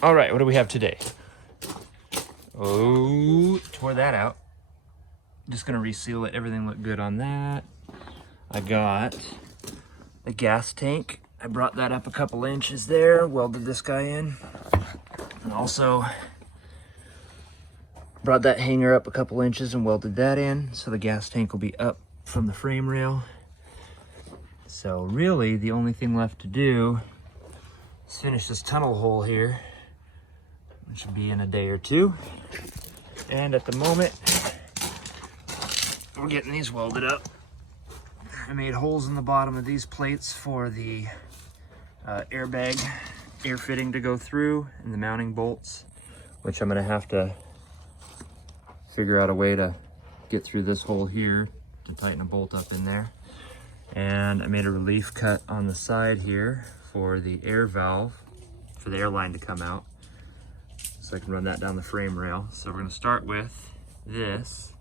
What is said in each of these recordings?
All right, what do we have today? Oh, tore that out. Just gonna reseal it. Everything looked good on that. I got the gas tank. I brought that up a couple inches there, welded this guy in. And also brought that hanger up a couple inches and welded that in. So the gas tank will be up from the frame rail. So really the only thing left to do is finish this tunnel hole here, which should be in a day or two. And at the moment, we're getting these welded up. I made holes in the bottom of these plates for the airbag air fitting to go through, and the mounting bolts, which I'm gonna have to figure out a way to get through this hole here to tighten a bolt up in there. And I made a relief cut on the side here for the air valve, for the air line to come out, so I can run that down the frame rail. So we're gonna start with this.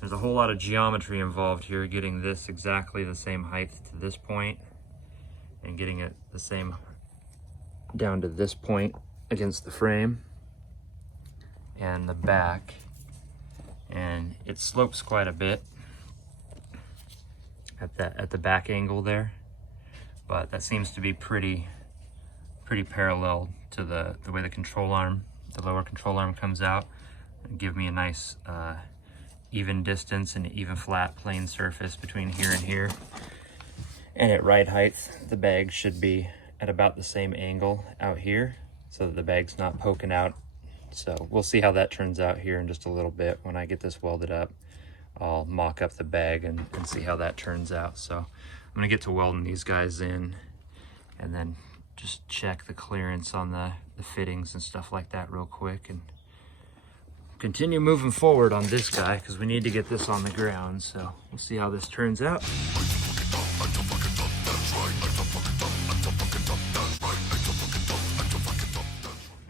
There's a whole lot of geometry involved here, getting this exactly the same height to this point and getting it the same down to this point against the frame and the back. And it slopes quite a bit at the back angle there, but that seems to be pretty parallel to the way the control arm, the lower control arm comes out, and give me a nice even distance and even flat plane surface between here and here. And at ride height, the bag should be at about the same angle out here so that the bag's not poking out. So we'll see how that turns out here in just a little bit. When I get this welded up, I'll mock up the bag and see how that turns out. So I'm gonna get to welding these guys in and then just check the clearance on the fittings and stuff like that real quick, and continue moving forward on this guy because we need to get this on the ground. So we'll see how this turns out.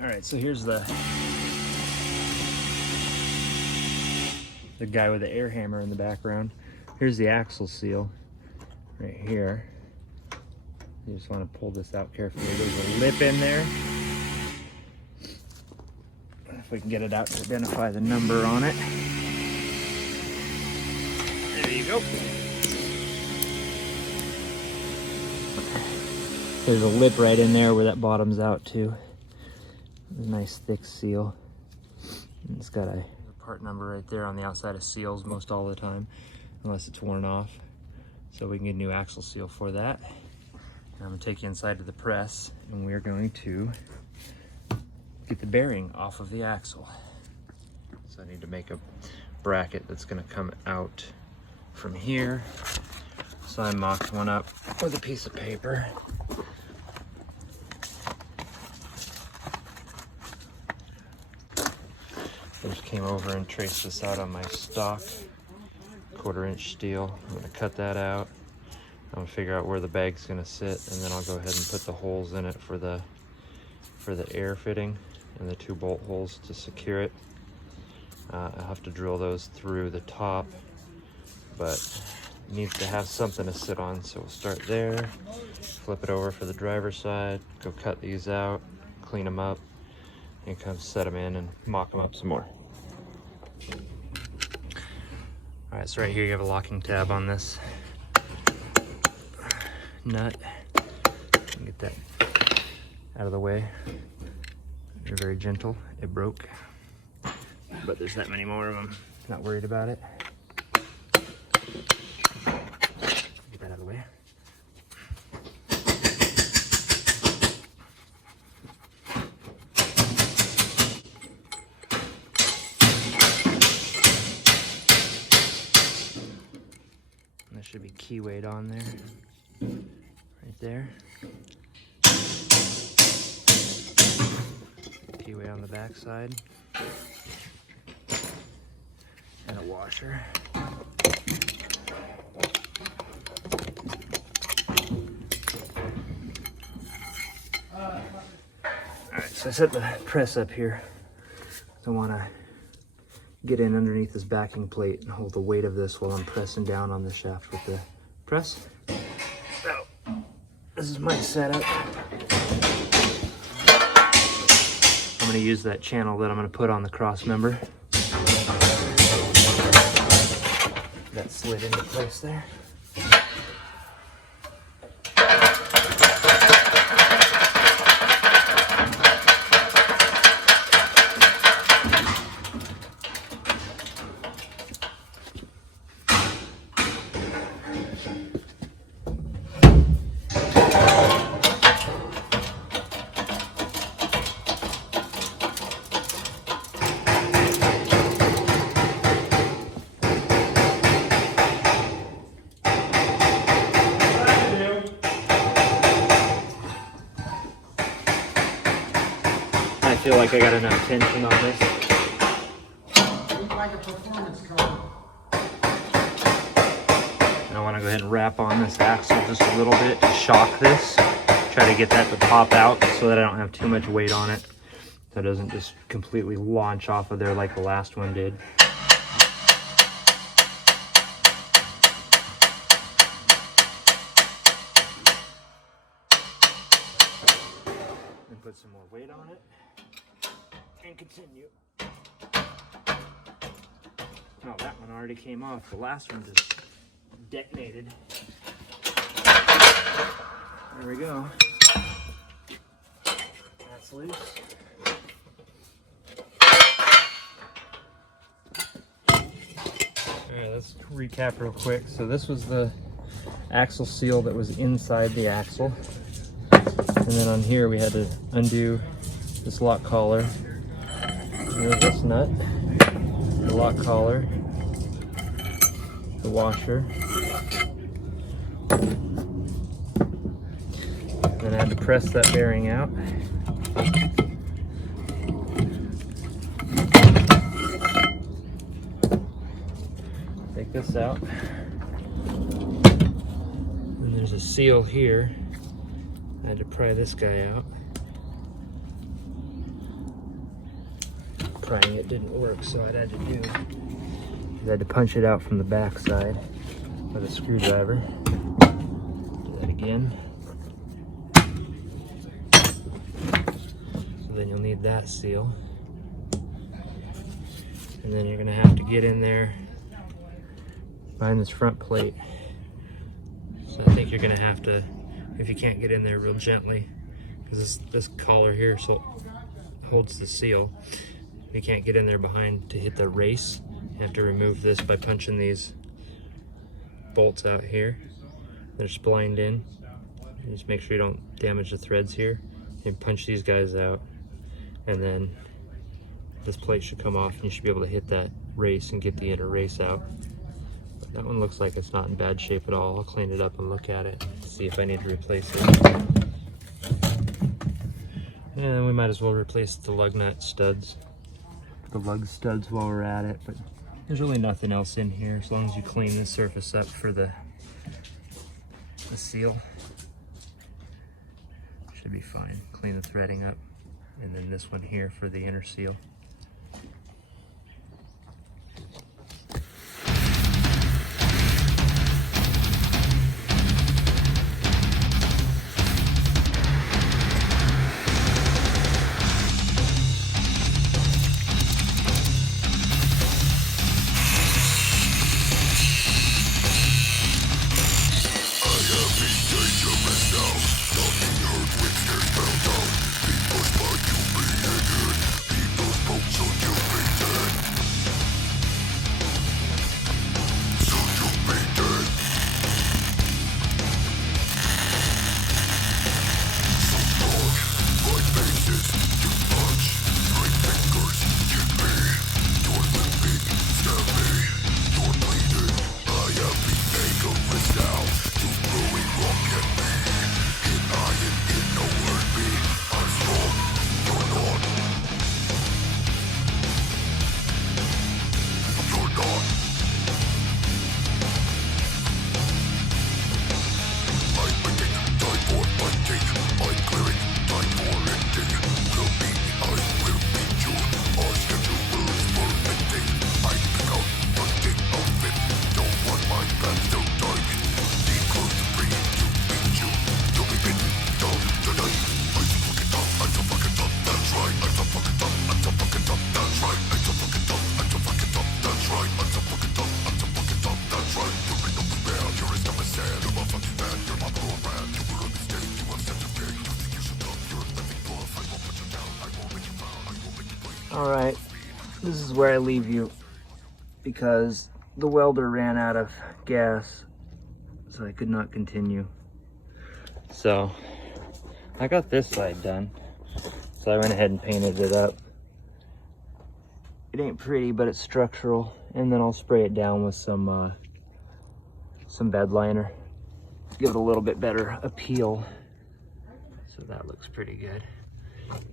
All right, so here's the guy with the air hammer in the background. Here's the axle seal right here. You just want to pull this out carefully. There's a lip in there. If we can get it out to identify the number on it. There you go. There's a lip right in there where that bottoms out too. A nice thick seal. And it's got a part number right there on the outside of seals most all the time, unless it's worn off. So we can get a new axle seal for that. And I'm gonna take you inside to the press, and we're going to get the bearing off of the axle. So I need to make a bracket that's gonna come out from here. So I mocked one up with a piece of paper. Just came over and traced this out on my stock 1/4-inch steel. I'm gonna cut that out. I'm gonna figure out where the bag's gonna sit, and then I'll go ahead and put the holes in it for the air fitting and the 2 bolt holes to secure it. I'll have to drill those through the top, but it needs to have something to sit on. So we'll start there, flip it over for the driver's side, go cut these out, clean them up, and kind of set them in and mock them up some more. All right, so right here you have a locking tab on this nut. Get that out of the way. They're very gentle. It broke, but there's that many more of them. Not worried about it. Get that out of the way. And there should be key weight on there, right there. Keyway on the back side, and a washer. Alright, so I set the press up here. I want to get in underneath this backing plate and hold the weight of this while I'm pressing down on the shaft with the press. So, this is my setup. to use that channel that I'm going to put on the cross member. That slid into place there. I feel like I got enough tension on this. Like a performance car. And I want to go ahead and wrap on this axle just a little bit to shock this. Try to get that to pop out so that I don't have too much weight on it. So it doesn't just completely launch off of there like the last one did. And put some more weight on it. And continue. Oh, that one already came off. The last one just detonated. There we go. That's loose. Alright, let's recap real quick. So this was the axle seal that was inside the axle. And then on here we had to undo this lock collar. Here's this nut, the lock collar, the washer. Then I had to press that bearing out. Take this out. And there's a seal here. I had to pry this guy out. Prying it didn't work, so what I had to do is I had to punch it out from the back side with a screwdriver. Do that again. So then you'll need that seal. And then you're gonna have to get in there behind this front plate. So I think you're gonna have to, if you can't get in there real gently, because this collar here so holds the seal. You can't get in there behind to hit the race. You have to remove this by punching these bolts out here. They're splined in. And just make sure you don't damage the threads here. And punch these guys out. And then this plate should come off and you should be able to hit that race and get the inner race out. But that one looks like it's not in bad shape at all. I'll clean it up and look at it. See if I need to replace it. And then we might as well replace the lug nut studs. The lug studs while we're at it, but there's really nothing else in here as long as you clean the surface up for the seal. Should be fine. Clean the threading up, and then this one here for the inner seal. Alright, this is where I leave you because the welder ran out of gas, so I could not continue. So I got this side done, so I went ahead and painted it up. It ain't pretty, but it's structural, and then I'll spray it down with some bed liner, give it a little bit better appeal. So that looks pretty good,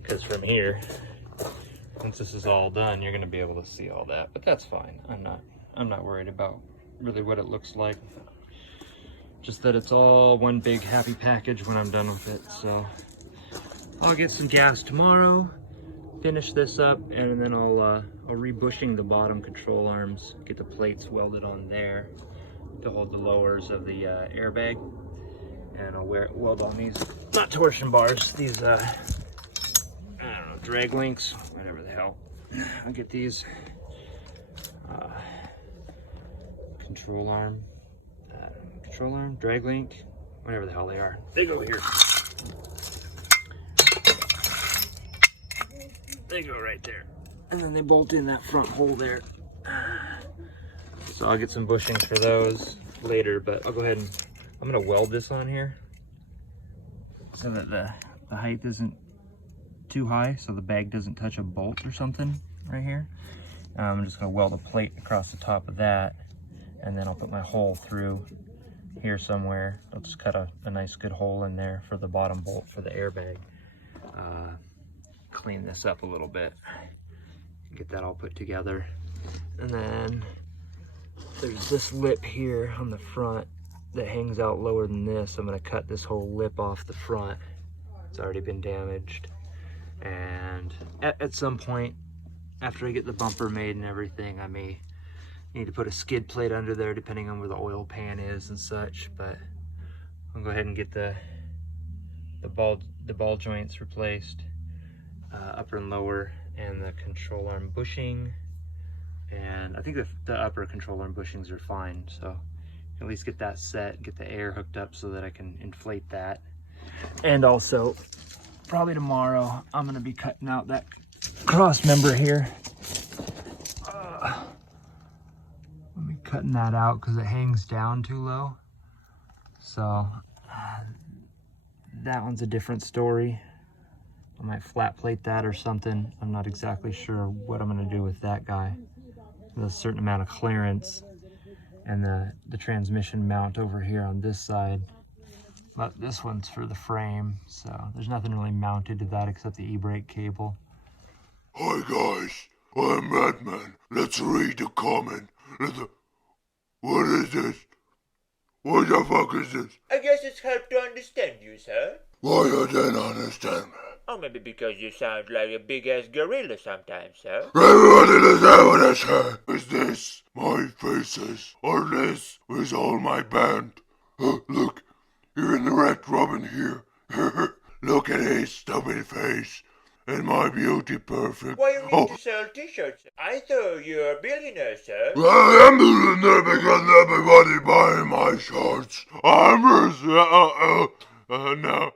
because from here, once this is all done, you're going to be able to see all that, but that's fine. I'm not worried about really what it looks like, just that it's all one big happy package when I'm done with it. So I'll get some gas tomorrow, finish this up, and then I'll rebushing the bottom control arms, get the plates welded on there to hold the lowers of the airbag, and I'll weld on these, not torsion bars, these I don't know, drag links, whatever the hell. I'll get these control arm, drag link, whatever the hell they are. They go here. They go right there. And then they bolt in that front hole there. So I'll get some bushings for those later, but I'll go ahead and I'm gonna weld this on here so that the height isn't too high, so the bag doesn't touch a bolt or something right here. I'm just gonna weld a plate across the top of that, and then I'll put my hole through here somewhere. I'll just cut a nice good hole in there for the bottom bolt for the airbag. Clean this up a little bit, get that all put together. And then there's this lip here on the front that hangs out lower than this. I'm gonna cut this whole lip off the front. It's already been damaged. And at some point, after I get the bumper made and everything, I may need to put a skid plate under there depending on where the oil pan is and such, but I'll go ahead and get the ball joints replaced, upper and lower, and the control arm bushing. And I think the upper control arm bushings are fine, so at least get that set, get the air hooked up so that I can inflate that. And also, probably tomorrow, I'm gonna be cutting out that cross member here. Let me cutting that out because it hangs down too low. So that one's a different story. I might flat plate that or something. I'm not exactly sure what I'm gonna do with that guy. There's a certain amount of clearance, and the transmission mount over here on this side, but this one's for the frame, so there's nothing really mounted to that except the e-brake cable. Hi guys, I'm Madman. Let's read the comment. What is this? What the fuck is this? I guess it's hard to understand you, sir. Why you didn't understand me? Oh, maybe because you sound like a big-ass gorilla sometimes, sir. Everybody listen what I say. Is this my faces? Or this is all my band? Look, even the Red Robin here. Look at his stupid face. And my beauty perfect. Why you need to sell t-shirts? I thought you were a billionaire, sir. I am a billionaire because everybody buying my shirts. I'm just, no.